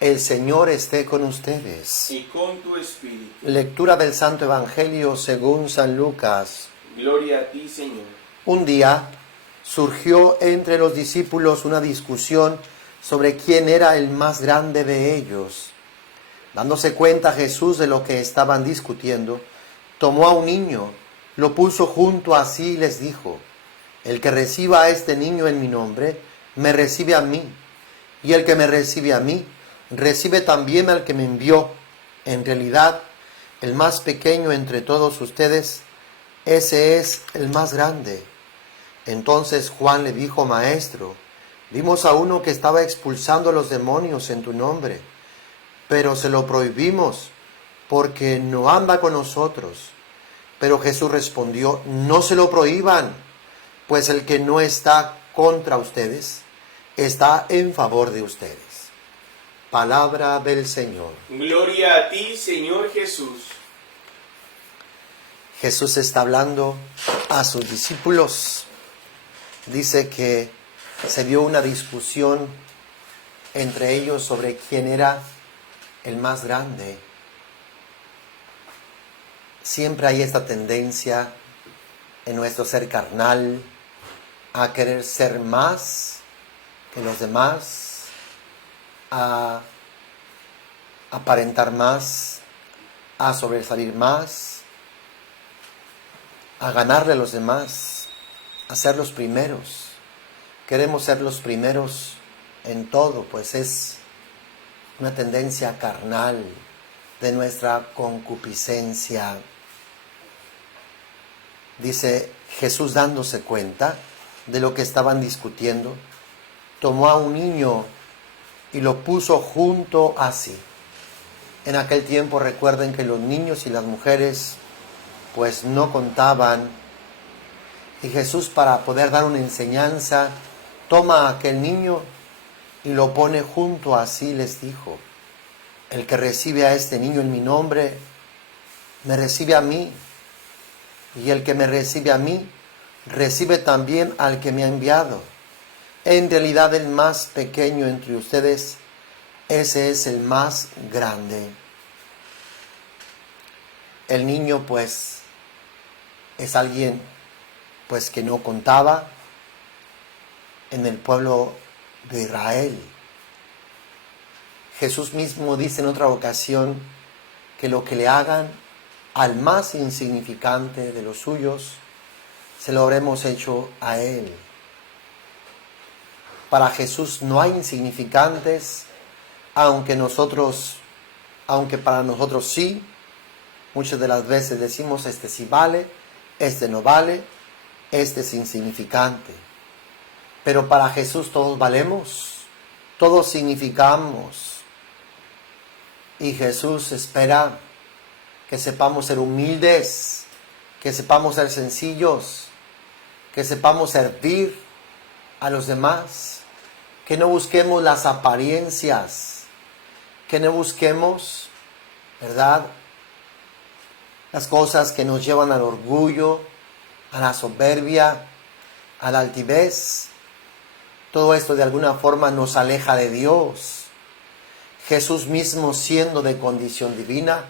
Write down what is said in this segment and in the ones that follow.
El Señor esté con ustedes. Y con tu espíritu. Lectura del Santo Evangelio según San Lucas. Gloria a ti, Señor. Un día surgió entre los discípulos una discusión sobre quién era el más grande de ellos. Dándose cuenta Jesús de lo que estaban discutiendo, tomó a un niño, lo puso junto a sí y les dijo: el que reciba a este niño en mi nombre, me recibe a mí, y el que me recibe a mí, recibe también al que me envió. En realidad, el más pequeño entre todos ustedes, ese es el más grande. Entonces Juan le dijo: Maestro, vimos a uno que estaba expulsando a los demonios en tu nombre, pero se lo prohibimos porque no anda con nosotros. Pero Jesús respondió: no se lo prohíban, pues el que no está contra ustedes, está en favor de ustedes. Palabra del Señor. Gloria a ti, Señor Jesús. Jesús está hablando a sus discípulos. Dice que se dio una discusión entre ellos sobre quién era el más grande. Siempre hay esta tendencia en nuestro ser carnal a querer ser más que los demás, a aparentar más, a sobresalir más, a ganarle a los demás, a ser los primeros. Queremos ser los primeros en todo, pues es una tendencia carnal de nuestra concupiscencia. Dice Jesús, dándose cuenta de lo que estaban discutiendo, tomó a un niño y lo puso junto a sí. En aquel tiempo recuerden que los niños y las mujeres pues no contaban, y Jesús, para poder dar una enseñanza, toma a aquel niño y lo pone junto a sí. Les dijo: el que recibe a este niño en mi nombre, me recibe a mí, y el que me recibe a mí, recibe también al que me ha enviado. En realidad, el más pequeño entre ustedes, ese es el más grande. El niño, pues, es alguien, pues, que no contaba en el pueblo de Israel. Jesús mismo dice en otra ocasión que lo que le hagan al más insignificante de los suyos, se lo habremos hecho a él. Para Jesús no hay insignificantes, aunque para nosotros sí. Muchas de las veces decimos: este sí vale, este no vale, este es insignificante. Pero para Jesús todos valemos, todos significamos. Y Jesús espera que sepamos ser humildes, que sepamos ser sencillos, que sepamos servir a los demás, que no busquemos las apariencias, que no busquemos, ¿verdad?, las cosas que nos llevan al orgullo, a la soberbia, a la altivez. Todo esto de alguna forma nos aleja de Dios. Jesús mismo, siendo de condición divina,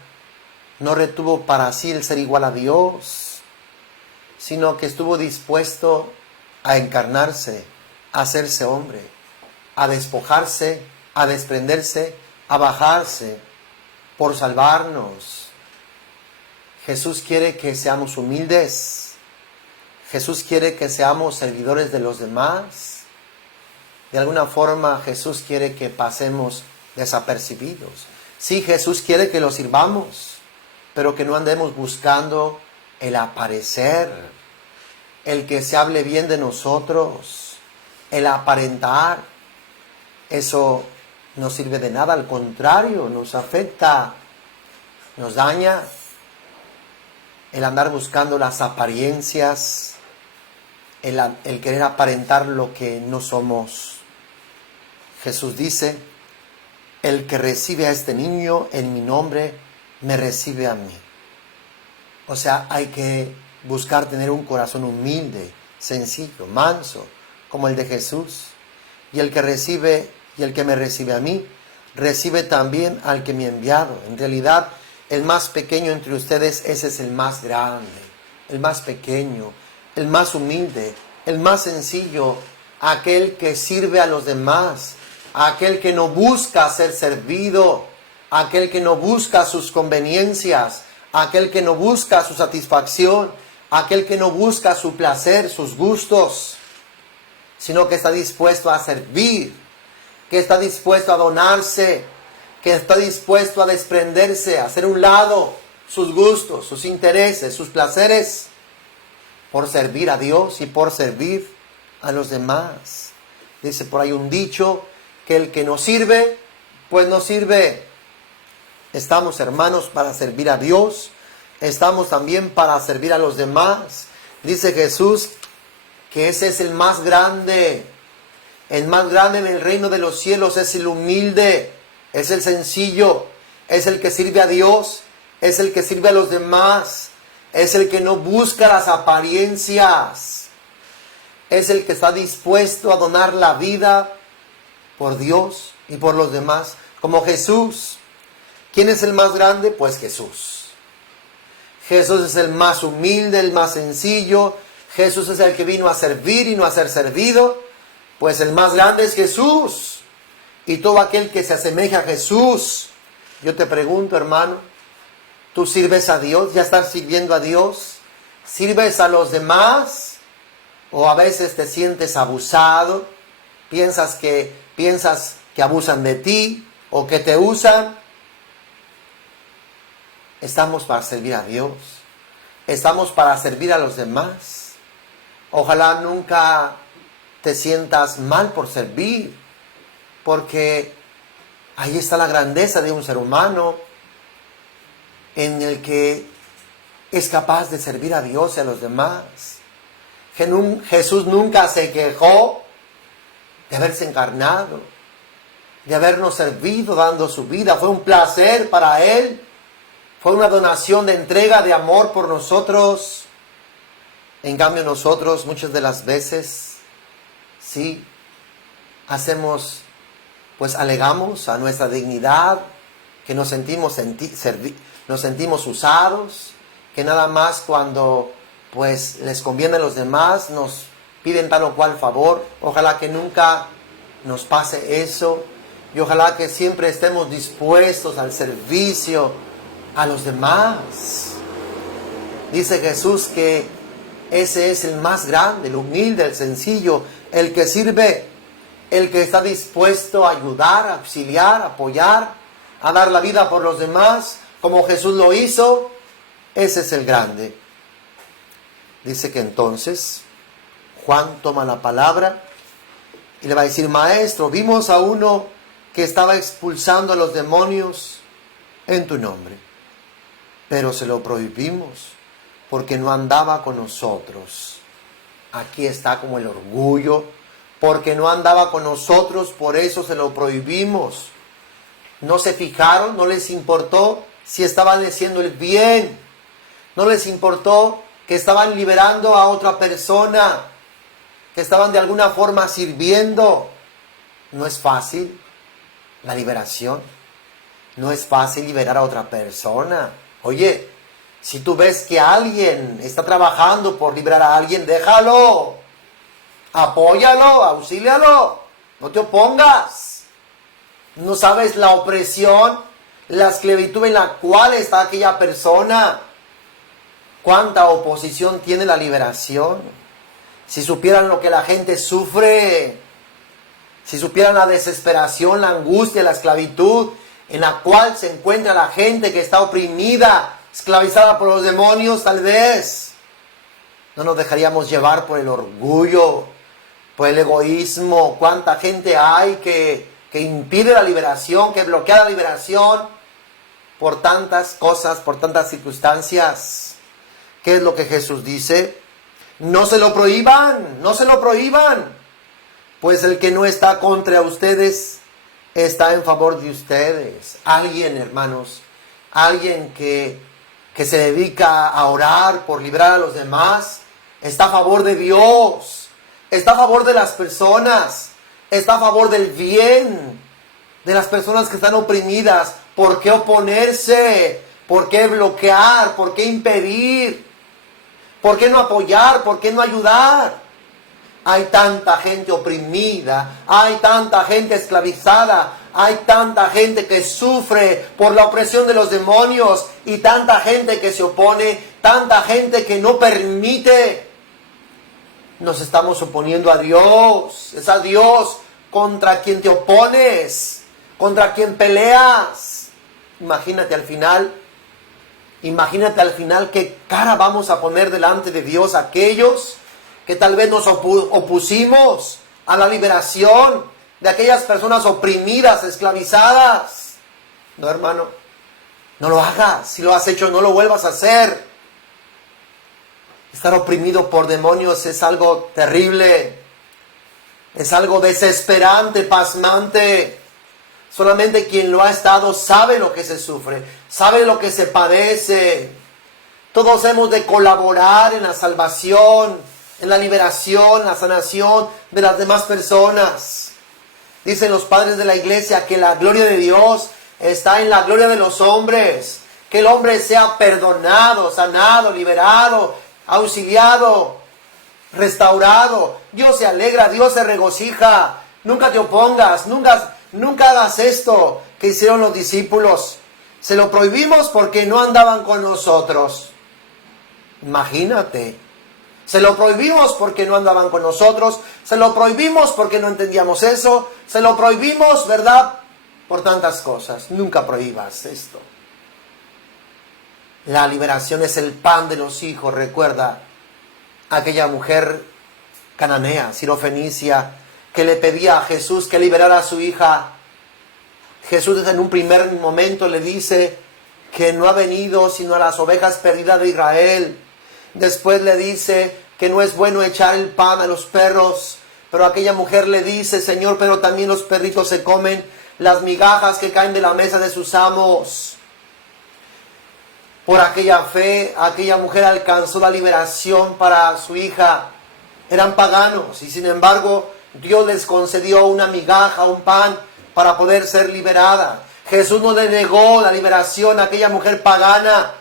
no retuvo para sí el ser igual a Dios, sino que estuvo dispuesto a encarnarse, a hacerse hombre, a despojarse, a desprenderse, a bajarse por salvarnos. Jesús quiere que seamos humildes. Jesús quiere que seamos servidores de los demás. De alguna forma Jesús quiere que pasemos desapercibidos. Sí, Jesús quiere que lo sirvamos, pero que no andemos buscando el aparecer, el que se hable bien de nosotros, el aparentar. Eso no sirve de nada, al contrario, nos afecta, nos daña. El andar buscando las apariencias, el querer aparentar lo que no somos. Jesús dice: el que recibe a este niño en mi nombre, me recibe a mí. O sea, hay que buscar tener un corazón humilde, sencillo, manso, como el de Jesús. Y el que me recibe a mí, recibe también al que me ha enviado. En realidad, el más pequeño entre ustedes, ese es el más grande, el más pequeño, el más humilde, el más sencillo, aquel que sirve a los demás, aquel que no busca ser servido, aquel que no busca sus conveniencias, aquel que no busca su satisfacción, aquel que no busca su placer, sus gustos, sino que está dispuesto a servir, que está dispuesto a donarse, que está dispuesto a desprenderse, a hacer un lado sus gustos, sus intereses, sus placeres, por servir a Dios y por servir a los demás. Dice por ahí un dicho, que el que no sirve, pues no sirve. Estamos, hermanos, para servir a Dios, estamos también para servir a los demás. Dice Jesús que ese es el más grande. El más grande en el reino de los cielos es el humilde, es el sencillo, es el que sirve a Dios, es el que sirve a los demás, es el que no busca las apariencias, es el que está dispuesto a donar la vida por Dios y por los demás, como Jesús. ¿Quién es el más grande? Pues Jesús. Jesús es el más humilde, el más sencillo. Jesús es el que vino a servir y no a ser servido. Pues el más grande es Jesús. Y todo aquel que se asemeja a Jesús. Yo te pregunto, hermano, ¿tú sirves a Dios? ¿Ya estás sirviendo a Dios? ¿Sirves a los demás? ¿O a veces te sientes abusado? ¿Piensas que abusan de ti o que te usan? Estamos para servir a Dios. Estamos para servir a los demás. Ojalá nunca te sientas mal por servir, porque ahí está la grandeza de un ser humano en el que es capaz de servir a Dios y a los demás. Jesús nunca se quejó de haberse encarnado, de habernos servido dando su vida. Fue un placer para Él. Fue una donación de entrega, de amor por nosotros. En cambio nosotros muchas de las veces, sí, alegamos a nuestra dignidad, que nos sentimos usados, que nada más cuando les conviene a los demás nos piden tal o cual favor. Ojalá que nunca nos pase eso, y ojalá que siempre estemos dispuestos al servicio a los demás. Dice Jesús que ese es el más grande, el humilde, el sencillo, el que sirve, el que está dispuesto a ayudar, a auxiliar, a apoyar, a dar la vida por los demás, como Jesús lo hizo. Ese es el grande. Dice que entonces Juan toma la palabra y le va a decir: Maestro, vimos a uno que estaba expulsando a los demonios en tu nombre, pero se lo prohibimos porque no andaba con nosotros. Aquí está como el orgullo. Porque no andaba con nosotros, por eso se lo prohibimos. No se fijaron, no les importó si estaban haciendo el bien. No les importó que estaban liberando a otra persona, que estaban de alguna forma sirviendo. No es fácil la liberación. No es fácil liberar a otra persona. Oye, si tú ves que alguien está trabajando por liberar a alguien, déjalo. Apóyalo, auxílialo. No te opongas. No sabes la opresión, la esclavitud en la cual está aquella persona. Cuánta oposición tiene la liberación. Si supieran lo que la gente sufre, si supieran la desesperación, la angustia, la esclavitud en la cual se encuentra la gente que está oprimida, esclavizada por los demonios, tal vez no nos dejaríamos llevar por el orgullo, por el egoísmo. Cuánta gente hay que impide la liberación, que bloquea la liberación por tantas cosas, por tantas circunstancias. ¿Qué es lo que Jesús dice? No se lo prohíban, no se lo prohíban, pues el que no está contra ustedes está en favor de ustedes. Alguien, hermanos, alguien que se dedica a orar por librar a los demás, está a favor de Dios, está a favor de las personas, está a favor del bien. de las personas que están oprimidas. ¿Por qué oponerse? ¿Por qué bloquear? ¿Por qué impedir? ¿Por qué no apoyar? ¿Por qué no ayudar? Hay tanta gente oprimida, hay tanta gente esclavizada, hay tanta gente que sufre por la opresión de los demonios y tanta gente que se opone, tanta gente que no permite. Nos estamos oponiendo a Dios. Es a Dios contra quien te opones, contra quien peleas. Imagínate al final qué cara vamos a poner delante de Dios aquellos que tal vez nos opusimos a la liberación de aquellas personas oprimidas, esclavizadas. No, hermano, no lo hagas. Si lo has hecho, no lo vuelvas a hacer. Estar oprimido por demonios es algo terrible. Es algo desesperante, pasmante. Solamente quien lo ha estado sabe lo que se sufre, sabe lo que se padece. Todos hemos de colaborar en la salvación, en la liberación, la sanación de las demás personas. Dicen los padres de la iglesia que la gloria de Dios está en la gloria de los hombres. Que el hombre sea perdonado, sanado, liberado, auxiliado, restaurado. Dios se alegra, Dios se regocija. Nunca te opongas, nunca hagas esto que hicieron los discípulos. Se lo prohibimos porque no andaban con nosotros. Imagínate. Se lo prohibimos porque no andaban con nosotros. Se lo prohibimos porque no entendíamos eso. Se lo prohibimos, ¿verdad? Por tantas cosas. Nunca prohíbas esto. La liberación es el pan de los hijos. Recuerda aquella mujer cananea, sirofenicia, que le pedía a Jesús que liberara a su hija. Jesús en un primer momento le dice que no ha venido sino a las ovejas perdidas de Israel. Después le dice que no es bueno echar el pan a los perros. Pero aquella mujer le dice: Señor, pero también los perritos se comen las migajas que caen de la mesa de sus amos. Por aquella fe, aquella mujer alcanzó la liberación para su hija. Eran paganos y sin embargo Dios les concedió una migaja, un pan, para poder ser liberada. Jesús no le negó la liberación a aquella mujer pagana.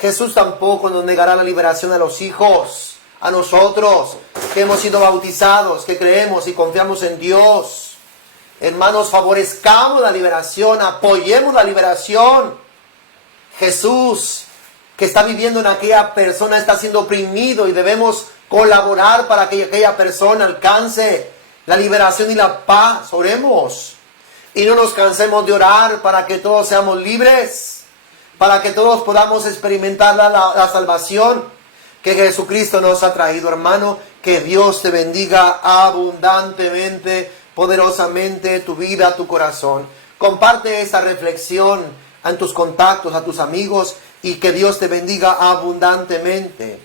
Jesús tampoco nos negará la liberación a los hijos, a nosotros, que hemos sido bautizados, que creemos y confiamos en Dios. Hermanos, favorezcamos la liberación, apoyemos la liberación. Jesús, que está viviendo en aquella persona, está siendo oprimido y debemos colaborar para que aquella persona alcance la liberación y la paz. Oremos y no nos cansemos de orar para que todos seamos libres, para que todos podamos experimentar la salvación que Jesucristo nos ha traído. Hermano, que Dios te bendiga abundantemente, poderosamente tu vida, tu corazón. Comparte esta reflexión a tus contactos, a tus amigos, y que Dios te bendiga abundantemente.